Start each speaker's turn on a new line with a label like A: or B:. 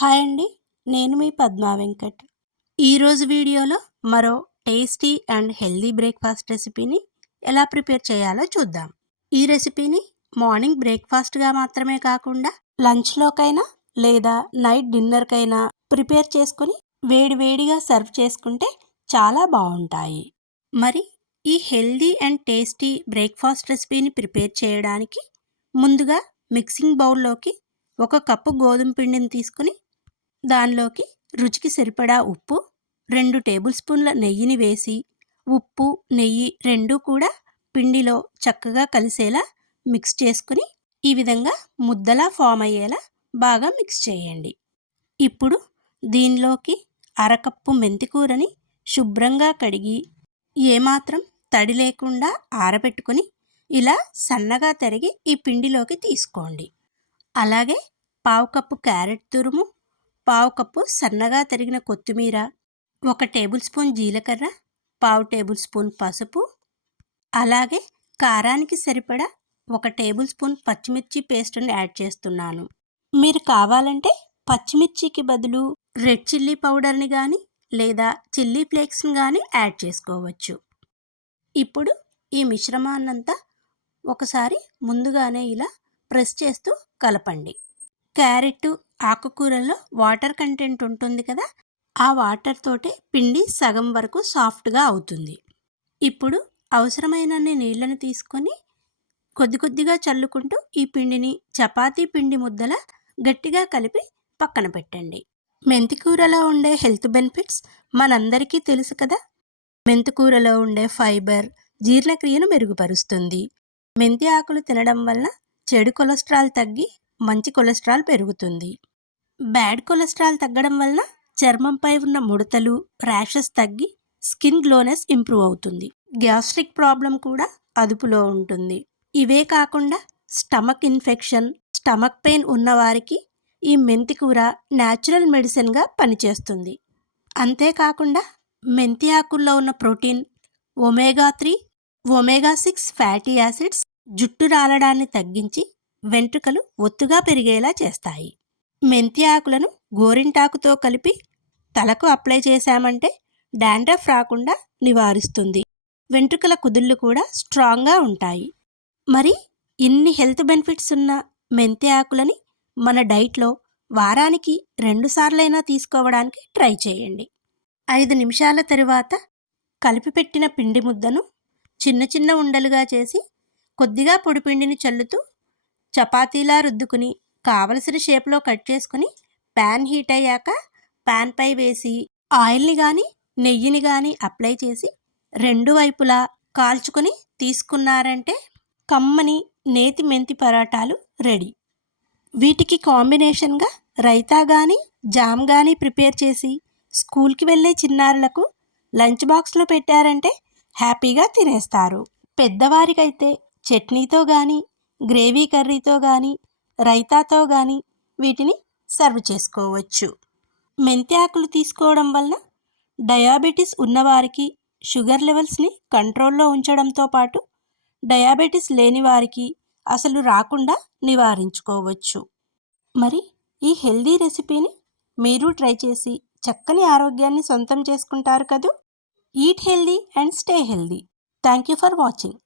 A: Hi అండి నేను మీ పద్మా వెంకట్. ఈరోజు వీడియోలో మరో టేస్టీ అండ్ హెల్దీ బ్రేక్ఫాస్ట్ రెసిపీని ఎలా ప్రిపేర్ చేయాలో చూద్దాం. ఈ రెసిపీని మార్నింగ్ బ్రేక్ఫాస్ట్గా మాత్రమే కాకుండా లంచ్లోకైనా లేదా నైట్ డిన్నర్కైనా ప్రిపేర్ చేసుకుని వేడివేడిగా సర్వ్ చేసుకుంటే చాలా బాగుంటాయి. మరి ఈ హెల్దీ అండ్ టేస్టీ బ్రేక్ఫాస్ట్ రెసిపీని ప్రిపేర్ చేయడానికి ముందుగా మిక్సింగ్ బౌల్లోకి ఒక కప్పు గోధుమ పిండిని తీసుకుని దానిలోకి రుచికి సరిపడా ఉప్పు రెండు టేబుల్ స్పూన్ల నెయ్యిని వేసి ఉప్పు నెయ్యి రెండూ కూడా పిండిలో చక్కగా కలిసేలా మిక్స్ చేసుకుని ఈ విధంగా ముద్దలా ఫామ్ అయ్యేలా బాగా మిక్స్ చేయండి. ఇప్పుడు దీనిలోకి అరకప్పు మెంతికూరని శుభ్రంగా కడిగి ఏమాత్రం తడి లేకుండా ఆరబెట్టుకుని ఇలా సన్నగా తరిగి ఈ పిండిలోకి తీసుకోండి. అలాగే పావు కప్పు క్యారెట్ తురుము పావు కప్పు సన్నగా తరిగిన కొత్తిమీర ఒక టేబుల్ స్పూన్ జీలకర్ర పావు టేబుల్ స్పూన్ పసుపు అలాగే కారానికి సరిపడా ఒక టేబుల్ స్పూన్ పచ్చిమిర్చి పేస్ట్ని యాడ్ చేస్తున్నాను. మీరు కావాలంటే పచ్చిమిర్చికి బదులు రెడ్ చిల్లీ పౌడర్ని కానీ లేదా చిల్లీ ఫ్లేక్స్ని కానీ యాడ్ చేసుకోవచ్చు. ఇప్పుడు ఈ మిశ్రమాన్నంతా ఒకసారి ముందుగానే ఇలా ప్రెస్ చేస్తూ కలపండి. క్యారెట్ ఆకుకూరల్లో వాటర్ కంటెంట్ ఉంటుంది కదా ఆ వాటర్ తోటే పిండి సగం వరకు సాఫ్ట్గా అవుతుంది. ఇప్పుడు అవసరమైనన్ని నీళ్ళని తీసుకొని కొద్ది కొద్దిగా చల్లుకుంటూ ఈ పిండిని చపాతీ పిండి ముద్దల గట్టిగా కలిపి పక్కన పెట్టండి. మెంతికూరలో ఉండే హెల్త్ బెనిఫిట్స్ మనందరికీ తెలుసు కదా మెంతికూరలో ఉండే ఫైబర్ జీర్ణక్రియను మెరుగుపరుస్తుంది. మెంతి ఆకులు తినడం వల్ల చెడు కొలెస్ట్రాల్ తగ్గి మంచి కొలెస్ట్రాల్ పెరుగుతుంది. బ్యాడ్ కొలెస్ట్రాల్ తగ్గడం వల్ల చర్మంపై ఉన్న ముడతలు ర్యాషెస్ తగ్గి స్కిన్ గ్లోనెస్ ఇంప్రూవ్ అవుతుంది. గ్యాస్ట్రిక్ ప్రాబ్లం కూడా అదుపులో ఉంటుంది. ఇవే కాకుండా స్టమక్ ఇన్ఫెక్షన్ స్టమక్ పెయిన్ ఉన్నవారికి ఈ మెంతి కూర న్యాచురల్ మెడిసిన్గా పనిచేస్తుంది. అంతేకాకుండా మెంతి ఆకుల్లో ఉన్న protein omega three omega six fatty acids జుట్టు రాలడాన్ని తగ్గించి వెంట్రుకలు ఒత్తుగా పెరిగేలా చేస్తాయి. మెంతి ఆకులను గోరింటాకుతో కలిపి తలకు అప్లై చేశామంటే డాండ్రఫ్ రాకుండా నివారిస్తుంది. వెంట్రుకల కుదుళ్ళు కూడా స్ట్రాంగ్గా ఉంటాయి. మరి ఇన్ని హెల్త్ బెనిఫిట్స్ ఉన్న మెంతి ఆకులని మన డైట్లో వారానికి రెండుసార్లైనా తీసుకోవడానికి ట్రై చేయండి. ఐదు నిమిషాల తరువాత కలిపి పెట్టిన పిండి ముద్దను చిన్న చిన్న ఉండలుగా చేసి కొద్దిగా పొడిపిండిని చల్లుతూ చపాతీలా రుద్దుకుని కావలసిన షేప్లో కట్ చేసుకుని ప్యాన్ హీట్ అయ్యాక ప్యాన్పై వేసి ఆయిల్ని కానీ నెయ్యిని కానీ అప్లై చేసి రెండు వైపులా కాల్చుకొని తీసుకున్నారంటే కమ్మని నేతి మెంతి పరాటాలు రెడీ. వీటికి కాంబినేషన్గా రైతా కానీ జామ్ కానీ ప్రిపేర్ చేసి స్కూల్కి వెళ్ళే చిన్నారులకు లంచ్ బాక్స్లో పెట్టారంటే హ్యాపీగా తినేస్తారు. పెద్దవారికైతే చట్నీతో కానీ గ్రేవీ కర్రీతో కానీ రైతాతో కానీ వీటిని సర్వ్ చేసుకోవచ్చు. మెంతి ఆకులు తీసుకోవడం వల్ల డయాబెటీస్ ఉన్నవారికి షుగర్ లెవెల్స్ని కంట్రోల్లో ఉంచడంతో పాటు డయాబెటీస్ లేని వారికి అసలు రాకుండా నివారించుకోవచ్చు. మరి ఈ హెల్దీ రెసిపీని మీరు ట్రై చేసి చక్కని ఆరోగ్యాన్ని సొంతం చేసుకుంటారు కదూ? Eat healthy and stay healthy. Thank you for watching.